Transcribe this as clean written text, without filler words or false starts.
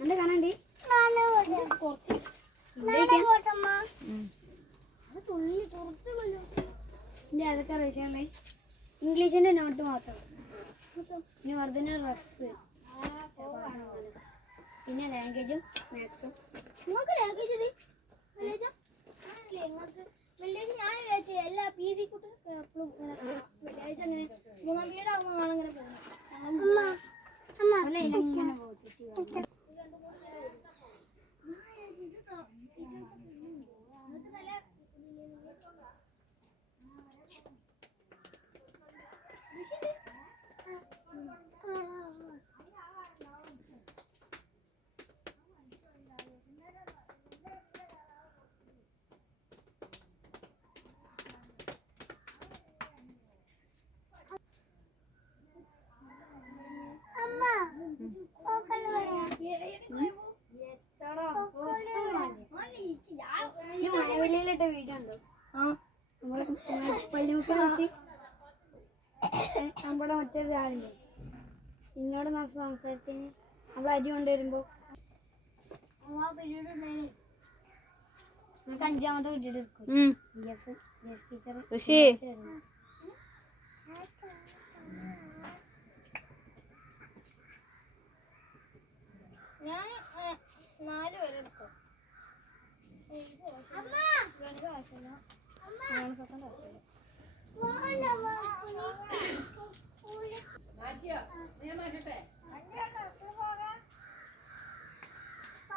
എന്താ കാണാണ്ടി കുറച്ച് അതൊക്കെ അറിയിച്ചേ ഇംഗ്ലീഷിന്റെ നോട്ട് മാത്രം ഇനി വർദ്ധന റഫ് പിന്നെ ലാംഗ്വേജും മാത്സും നിങ്ങൾക്ക് ലാംഗ്വേജ് വെള്ളിയാഴ്ച ഞാൻ വിചാരിച്ചു എല്ലാ പി സി കൂട്ടും എപ്പോഴും വെള്ളിയാഴ്ച അങ്ങനെ മൂന്നാം പീരീഡ് ആകുമ്പോൾ കാണാൻ ഇങ്ങനെ പോകും. മഴവെള്ളിയിലിട്ട വീഡിയോ ഉണ്ടോ? പള്ളിമുക്ക് വെച്ച് നമ്മുടെ മറ്റൊരു ആളില്ലേ എന്നോട് സംസാരിച്ചു നമ്മൾ അരി കൊണ്ടുവരുമ്പോ നമുക്ക് അഞ്ചാമത്തെ വീഡിയോ എടുക്കും. ടീച്ചർ ഞാൻ 4 വരെ എടുക്കും. ആവശ്യമില്ല